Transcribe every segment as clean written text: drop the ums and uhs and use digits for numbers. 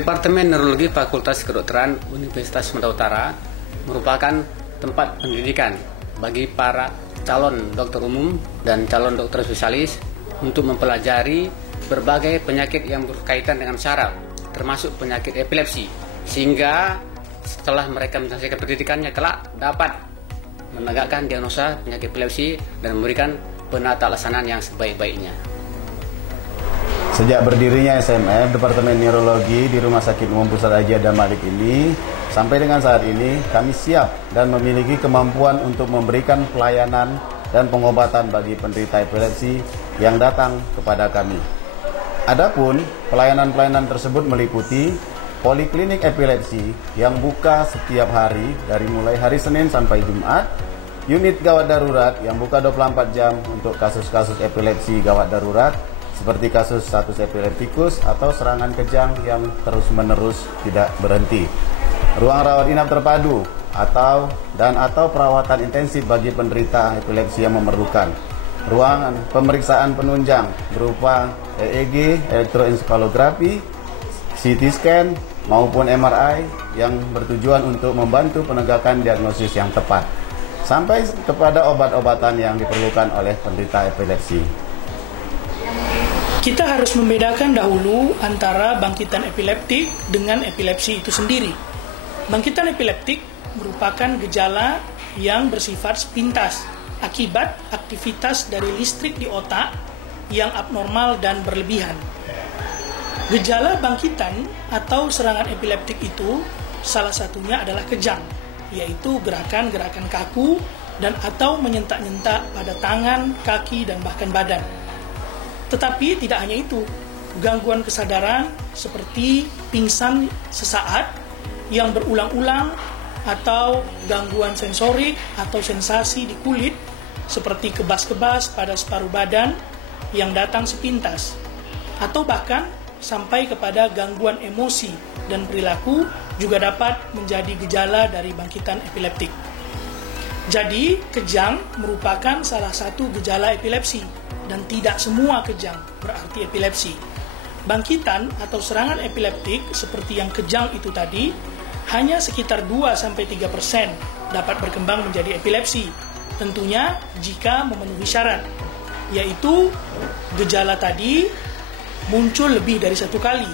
Departemen Neurologi Fakultas Kedokteran Universitas Sumatera Utara merupakan tempat pendidikan bagi para calon dokter umum dan calon dokter spesialis untuk mempelajari berbagai penyakit yang berkaitan dengan syaraf, termasuk penyakit epilepsi, sehingga setelah mereka menyelesaikan pendidikannya kelak dapat menegakkan diagnosa penyakit epilepsi dan memberikan penata laksanaan yang sebaik-baiknya. Sejak berdirinya SMF, Departemen Neurologi di Rumah Sakit Umum Pusat Haji Adam Malik ini, sampai dengan saat ini kami siap dan memiliki kemampuan untuk memberikan pelayanan dan pengobatan bagi penderita epilepsi yang datang kepada kami. Adapun pelayanan-pelayanan tersebut meliputi poliklinik epilepsi yang buka setiap hari dari mulai hari Senin sampai Jumat, unit gawat darurat yang buka 24 jam untuk kasus-kasus epilepsi gawat darurat, seperti kasus status epileptikus atau serangan kejang yang terus-menerus tidak berhenti. Ruang rawat inap terpadu atau perawatan intensif bagi penderita epilepsi yang memerlukan. Ruangan pemeriksaan penunjang berupa EEG, elektroencephalografi, CT scan maupun MRI yang bertujuan untuk membantu penegakan diagnosis yang tepat, sampai kepada obat-obatan yang diperlukan oleh penderita epilepsi. Kita harus membedakan dahulu antara bangkitan epileptik dengan epilepsi itu sendiri. Bangkitan epileptik merupakan gejala yang bersifat sepintas akibat aktivitas dari listrik di otak yang abnormal dan berlebihan. Gejala bangkitan atau serangan epileptik itu salah satunya adalah kejang, yaitu gerakan-gerakan kaku dan atau menyentak-nyentak pada tangan, kaki, dan bahkan badan. Tetapi tidak hanya itu, gangguan kesadaran seperti pingsan sesaat yang berulang-ulang atau gangguan sensorik atau sensasi di kulit seperti kebas-kebas pada separuh badan yang datang sepintas, atau bahkan sampai kepada gangguan emosi dan perilaku juga dapat menjadi gejala dari bangkitan epileptik. Jadi, kejang merupakan salah satu gejala epilepsi dan tidak semua kejang berarti epilepsi. Bangkitan atau serangan epileptik seperti yang kejang itu tadi hanya sekitar 2-3% dapat berkembang menjadi epilepsi. Tentunya jika memenuhi syarat, yaitu gejala tadi muncul lebih dari 1 kali,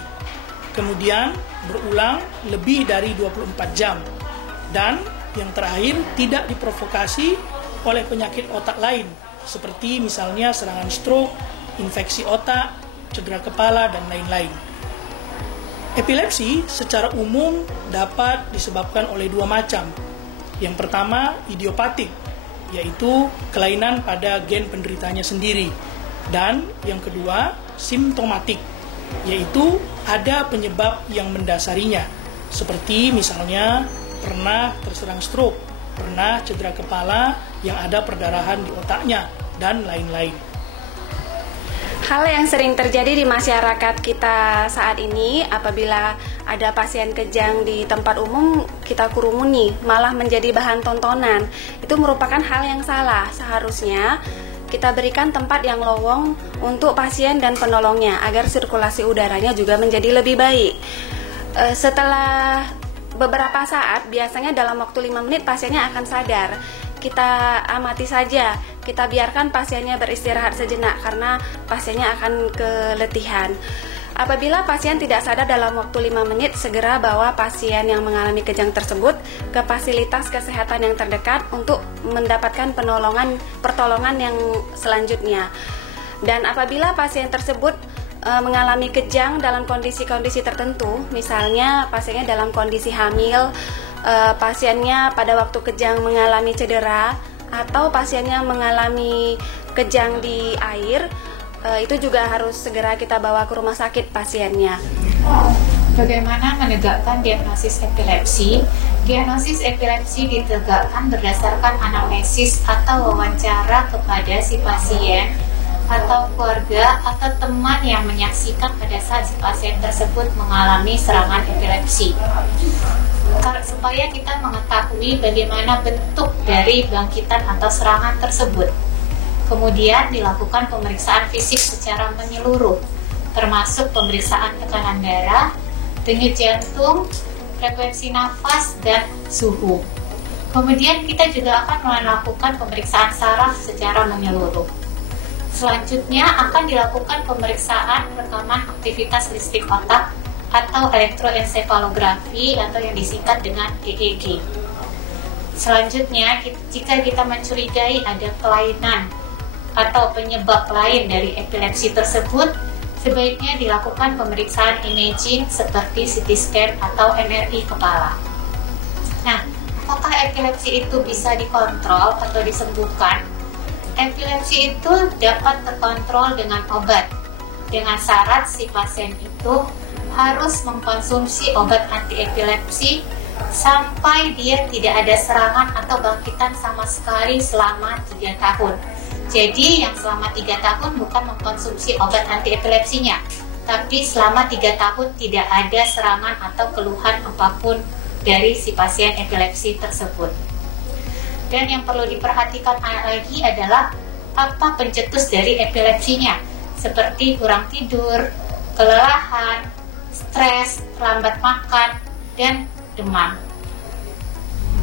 kemudian berulang lebih dari 24 jam, dan yang terakhir tidak diprovokasi oleh penyakit otak lain seperti misalnya serangan stroke, infeksi otak, cedera kepala, dan lain-lain. Epilepsi secara umum dapat disebabkan oleh 2 macam. Yang pertama, idiopatik, yaitu kelainan pada gen penderitanya sendiri. Dan yang kedua, simptomatik, yaitu ada penyebab yang mendasarinya, seperti misalnya pernah terserang stroke, pernah cedera kepala yang ada perdarahan di otaknya, dan lain-lain. Hal yang sering terjadi di masyarakat kita saat ini, apabila ada pasien kejang di tempat umum, kita kerumuni, malah menjadi bahan tontonan. Itu merupakan hal yang salah. Seharusnya kita berikan tempat yang lowong untuk pasien dan penolongnya, agar sirkulasi udaranya juga menjadi lebih baik. Setelah beberapa saat, biasanya dalam waktu 5 menit pasiennya akan sadar. Kita amati saja, kita biarkan pasiennya beristirahat sejenak karena pasiennya akan keletihan. Apabila pasien tidak sadar dalam waktu 5 menit, segera bawa pasien yang mengalami kejang tersebut ke fasilitas kesehatan yang terdekat untuk mendapatkan pertolongan yang selanjutnya. Dan apabila pasien tersebut mengalami kejang dalam kondisi-kondisi tertentu, misalnya pasiennya dalam kondisi hamil, pasiennya pada waktu kejang mengalami cedera, atau pasiennya mengalami kejang di air, itu juga harus segera kita bawa ke rumah sakit pasiennya. Bagaimana menegakkan diagnosis epilepsi? Diagnosis epilepsi ditegakkan berdasarkan anamnesis atau wawancara kepada si pasien atau keluarga atau teman yang menyaksikan pada saat si pasien tersebut mengalami serangan epilepsi. Supaya kita mengetahui bagaimana bentuk dari bangkitan atau serangan tersebut. Kemudian dilakukan pemeriksaan fisik secara menyeluruh, termasuk pemeriksaan tekanan darah, denyut jantung, frekuensi nafas, dan suhu. Kemudian kita juga akan melakukan pemeriksaan saraf secara menyeluruh. Selanjutnya akan dilakukan pemeriksaan rekaman aktivitas listrik otak atau elektroensefalografi atau yang disingkat dengan EEG. Selanjutnya, jika kita mencurigai ada kelainan atau penyebab lain dari epilepsi tersebut, sebaiknya dilakukan pemeriksaan imaging seperti CT scan atau MRI kepala. Nah, apakah epilepsi itu bisa dikontrol atau disembuhkan? Epilepsi itu dapat terkontrol dengan obat, dengan syarat si pasien itu harus mengkonsumsi obat anti-epilepsi sampai dia tidak ada serangan atau bangkitan sama sekali selama 3 tahun. Jadi yang selama 3 tahun bukan mengkonsumsi obat anti-epilepsinya, tapi selama 3 tahun tidak ada serangan atau keluhan apapun dari si pasien epilepsi tersebut. Dan yang perlu diperhatikan lagi adalah apa pencetus dari epilepsinya, seperti kurang tidur, kelelahan, stres, lambat makan, dan demam.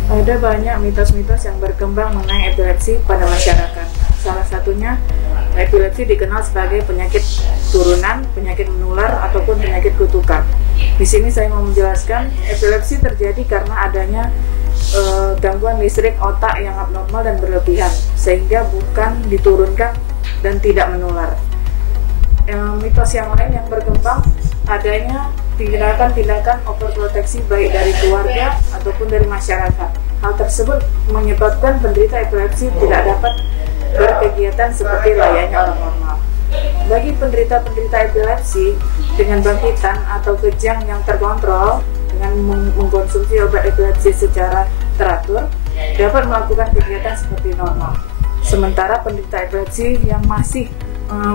Ada banyak mitos-mitos yang berkembang mengenai epilepsi pada masyarakat. Salah satunya, epilepsi dikenal sebagai penyakit turunan, penyakit menular, ataupun penyakit kutukan. Di sini saya mau menjelaskan, epilepsi terjadi karena adanya gangguan listrik otak yang abnormal dan berlebihan, sehingga bukan diturunkan dan tidak menular. Mitos yang lain yang berkembang adanya tindakan-tindakan overproteksi baik dari keluarga ataupun dari masyarakat. Hal tersebut menyebabkan penderita epilepsi tidak dapat berkegiatan seperti layaknya orang normal. Bagi penderita-penderita epilepsi dengan bangkitan atau kejang yang terkontrol dengan mengkonsumsi obat epilepsi secara teratur dapat melakukan kegiatan seperti normal. Sementara penderita epilepsi yang masih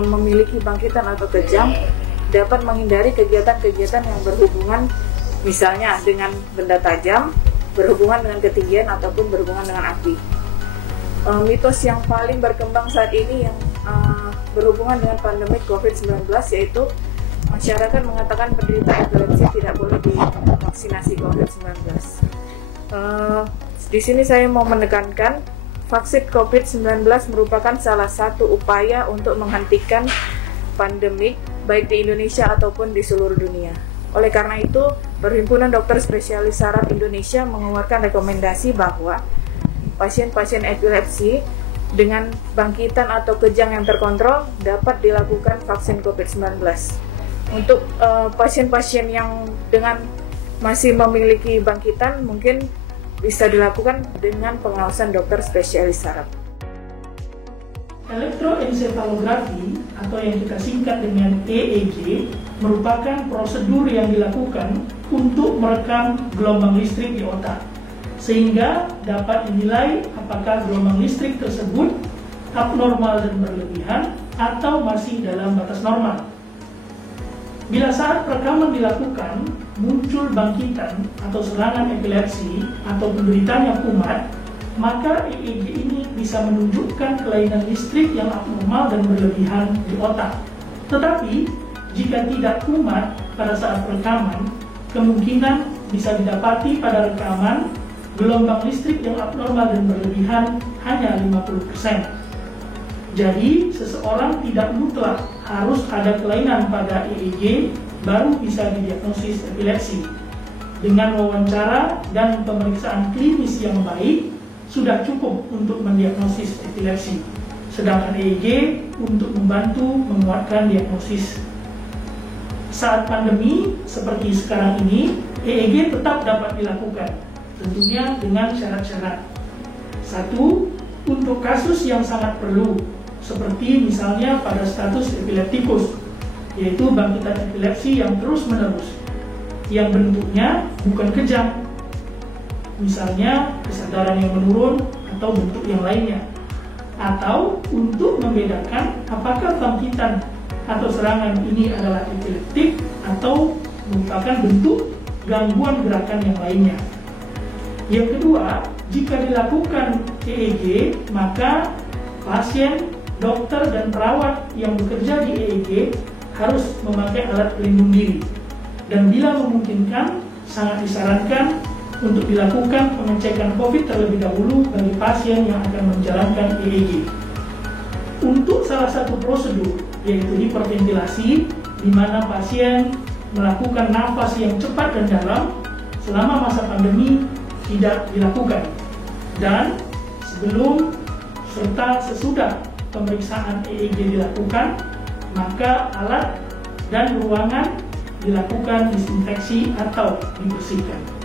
memiliki bangkitan atau kejang dapat menghindari kegiatan-kegiatan yang berhubungan misalnya dengan benda tajam, berhubungan dengan ketinggian, ataupun berhubungan dengan api. Mitos yang paling berkembang saat ini yang berhubungan dengan pandemi COVID-19 yaitu masyarakat mengatakan penderita epilepsi tidak boleh divaksinasi COVID-19. Di sini saya mau menekankan vaksin COVID-19 merupakan salah satu upaya untuk menghentikan pandemik baik di Indonesia ataupun di seluruh dunia. Oleh karena itu, Perhimpunan Dokter Spesialis Saraf Indonesia mengeluarkan rekomendasi bahwa pasien-pasien epilepsi dengan bangkitan atau kejang yang terkontrol dapat dilakukan vaksin COVID-19. Untuk pasien-pasien yang dengan masih memiliki bangkitan mungkin bisa dilakukan dengan pengawasan dokter spesialis saraf. Elektroensefalografi atau yang kita singkat dengan EEG merupakan prosedur yang dilakukan untuk merekam gelombang listrik di otak sehingga dapat dinilai apakah gelombang listrik tersebut abnormal dan berlebihan atau masih dalam batas normal. Bila saat rekaman dilakukan muncul bangkitan atau serangan epilepsi atau penderitanya kumat, maka EEG ini bisa menunjukkan kelainan listrik yang abnormal dan berlebihan di otak. Tetapi, jika tidak kumat pada saat rekaman, kemungkinan bisa didapati pada rekaman gelombang listrik yang abnormal dan berlebihan hanya 50%. Jadi, seseorang tidak mutlak harus ada kelainan pada EEG baru bisa didiagnosis epilepsi. Dengan wawancara dan pemeriksaan klinis yang baik, sudah cukup untuk mendiagnosis epilepsi. Sedangkan EEG untuk membantu menguatkan diagnosis. Saat pandemi seperti sekarang ini, EEG tetap dapat dilakukan, tentunya dengan syarat-syarat. 1. Untuk kasus yang sangat perlu, seperti misalnya pada status epileptikus, yaitu bangkitan epilepsi yang terus-menerus, yang bentuknya bukan kejang, misalnya kesadaran yang menurun atau bentuk yang lainnya, atau untuk membedakan apakah bangkitan atau serangan ini adalah epileptik atau merupakan bentuk gangguan gerakan yang lainnya. Yang kedua, jika dilakukan EEG, maka pasien, dokter, dan perawat yang bekerja di EEG harus memakai alat pelindung diri. dan bila memungkinkan sangat disarankan untuk dilakukan pengecekan COVID terlebih dahulu bagi pasien yang akan menjalankan EEG. Untuk salah satu prosedur yaitu hiperventilasi, di mana pasien melakukan nafas yang cepat dan dalam selama masa pandemi tidak dilakukan, dan sebelum serta sesudah pemeriksaan EEG dilakukan, maka alat dan ruangan dilakukan disinfeksi atau dibersihkan.